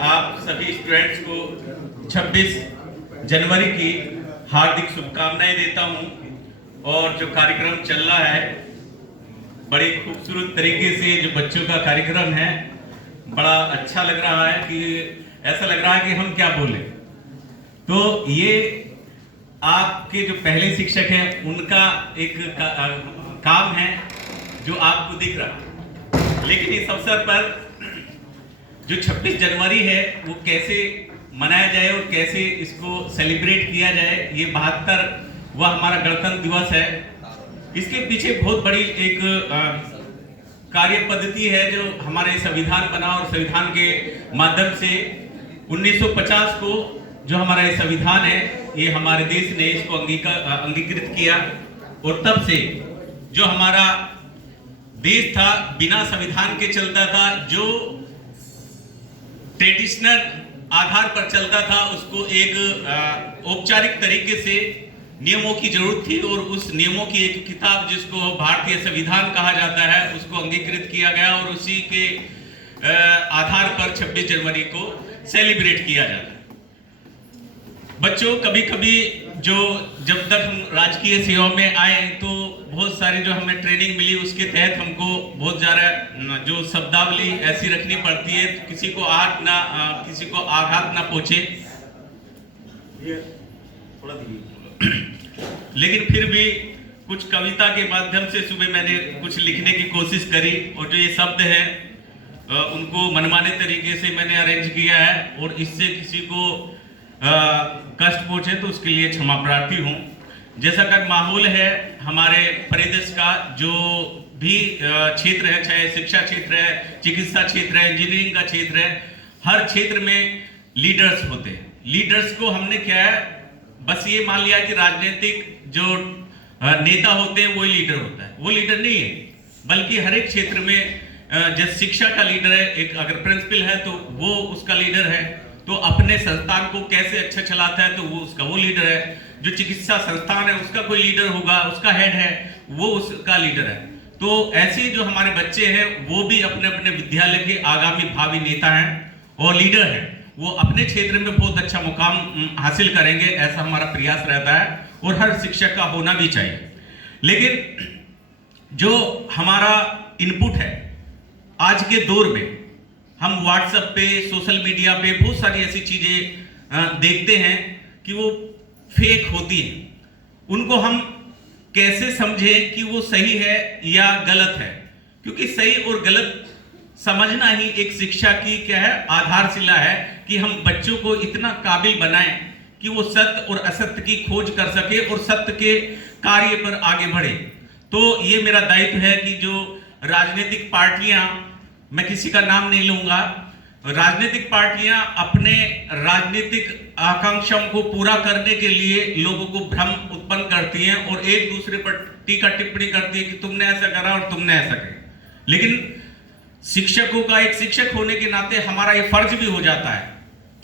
आप सभी स्टूडेंट्स को 26 जनवरी की हार्दिक शुभकामनाएं देता हूं। और जो कार्यक्रम चल रहा है बड़े खूबसूरत तरीके से, जो बच्चों का कार्यक्रम है, बड़ा अच्छा लग रहा है कि ऐसा लग रहा है कि हम क्या बोले। तो ये आपके जो पहले शिक्षक हैं उनका एक काम है जो आपको दिख रहा। लेकिन इस अवसर पर जो 26 जनवरी है वो कैसे मनाया जाए और कैसे इसको सेलिब्रेट किया जाए, ये 72 वह हमारा गणतंत्र दिवस है। इसके पीछे बहुत बड़ी एक कार्य पद्धति है जो हमारे संविधान बना, और संविधान के माध्यम से 1950 को जो हमारा ये संविधान है, ये हमारे देश ने इसको अंगीकृत किया। और तब से जो हमारा देश था बिना संविधान के चलता था, जो ट्रेडिशनल आधार पर चलता था, उसको एक औपचारिक तरीके से नियमों की जरूरत थी। और उस नियमों की एक किताब जिसको भारतीय संविधान कहा जाता है उसको अंगीकृत किया गया, और उसी के आधार पर 26 जनवरी को सेलिब्रेट किया जाता है। बच्चों, कभी कभी जब तक हम राजकीय सेवा में आए तो बहुत सारी जो हमें ट्रेनिंग मिली उसके तहत हमको बहुत ज़्यादा जो शब्दावली ऐसी रखनी पड़ती है किसी को आघात ना पहुंचे। लेकिन फिर भी कुछ कविता के माध्यम से सुबह मैंने कुछ लिखने की कोशिश करी, और जो ये शब्द है उनको मनमाने तरीके से मैंने अरेंज किया है, और इससे किसी को कष्ट पहुंचे तो उसके लिए क्षमा प्रार्थी हूं। जैसा कि माहौल है हमारे परिदेश का, जो भी क्षेत्र है, चाहे शिक्षा क्षेत्र है, चिकित्सा क्षेत्र है, इंजीनियरिंग का क्षेत्र है, हर क्षेत्र में लीडर्स होते हैं। लीडर्स को हमने क्या है, बस ये मान लिया कि राजनीतिक जो नेता होते हैं वही लीडर होता है। वो लीडर नहीं है, बल्कि हर एक क्षेत्र में जैसे शिक्षा का लीडर है, एक अगर प्रिंसिपल है तो वो उसका लीडर है, तो अपने संस्थान को कैसे अच्छा चलाता है तो वो लीडर है। जो चिकित्सा संस्थान है उसका कोई लीडर होगा, उसका हेड है, वो उसका लीडर है। तो ऐसे जो हमारे बच्चे हैं वो भी अपने अपने विद्यालय के आगामी भावी नेता हैं और लीडर हैं। वो अपने क्षेत्र में बहुत अच्छा मुकाम हासिल करेंगे, ऐसा हमारा प्रयास रहता है, और हर शिक्षक का होना भी चाहिए। लेकिन जो हमारा इनपुट है आज के दौर में, हम व्हाट्सएप पे, सोशल मीडिया पे बहुत सारी ऐसी चीजें देखते हैं कि वो फेक होती हैं। उनको हम कैसे समझें कि वो सही है या गलत है, क्योंकि सही और गलत समझना ही एक शिक्षा की क्या है, आधारशिला है कि हम बच्चों को इतना काबिल बनाएं कि वो सत्य और असत्य की खोज कर सके और सत्य के कार्य पर आगे बढ़े। तो ये मेरा दायित्व है कि जो राजनीतिक पार्टियां, मैं किसी का नाम नहीं लूंगा, राजनीतिक पार्टियां अपने राजनीतिक आकांक्षाओं को पूरा करने के लिए लोगों को भ्रम उत्पन्न करती हैं और एक दूसरे पर टीका टिप्पणी करती है कि तुमने ऐसा करा और तुमने ऐसा किया। लेकिन शिक्षकों का, एक शिक्षक होने के नाते हमारा ये फर्ज भी हो जाता है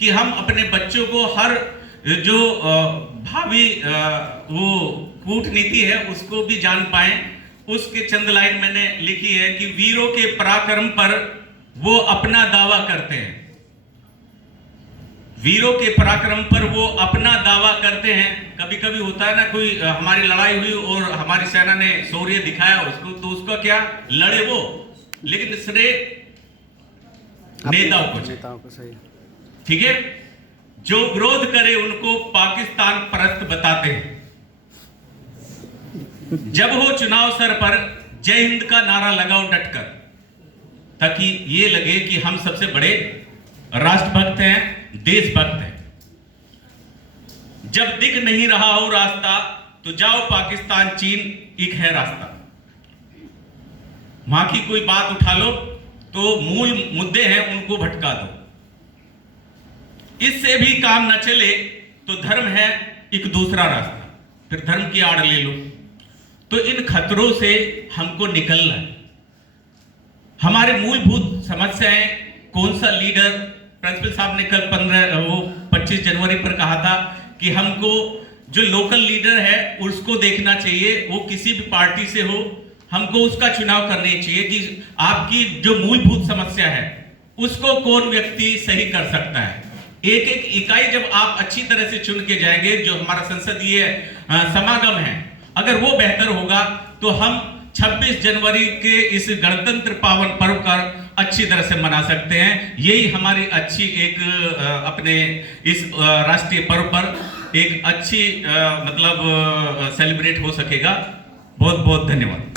कि हम अपने बच्चों को हर जो भावी वो कूटनीति है उसको भी जान पाए। उसके चंद लाइन मैंने लिखी है कि वीरों के पराक्रम पर वो अपना दावा करते हैं। वीरों के पराक्रम पर वो अपना दावा करते हैं। कभी कभी होता है ना, कोई हमारी लड़ाई हुई और हमारी सेना ने शौर्य दिखाया उसको, तो उसका क्या, लड़े वो, लेकिन श्रेय नेताओं को चाहिए। ठीक है, जो विरोध करे उनको पाकिस्तान परस्त बताते हैं। जब हो चुनाव सर पर जय हिंद का नारा लगाओ डटकर, ताकि ये लगे कि हम सबसे बड़े राष्ट्रभक्त हैं, देशभक्त हैं। जब दिख नहीं रहा हो रास्ता तो जाओ पाकिस्तान चीन, एक है रास्ता। वहां की कोई बात उठा लो तो मूल मुद्दे हैं उनको भटका दो। इससे भी काम न चले तो धर्म है एक दूसरा रास्ता, फिर धर्म की आड़ ले लो। तो इन खतरों से हमको निकलना है। हमारे मूलभूत समस्याएं, कौन सा लीडर, प्रिंसिपल साहब ने कल 25 जनवरी पर कहा था कि हमको जो लोकल लीडर है उसको देखना चाहिए, वो किसी भी पार्टी से हो, हमको उसका चुनाव करना चाहिए कि आपकी जो मूलभूत समस्या है उसको कौन व्यक्ति सही कर सकता है। एक एक इकाई जब आप अच्छी तरह से चुन के जाएंगे, जो हमारा संसदीय समागम है, अगर वो बेहतर होगा तो हम 26 जनवरी के इस गणतंत्र पावन पर्व पर अच्छी तरह से मना सकते हैं। यही हमारी अच्छी एक अपने इस राष्ट्रीय पर्व पर एक अच्छी मतलब सेलिब्रेट हो सकेगा। बहुत बहुत धन्यवाद।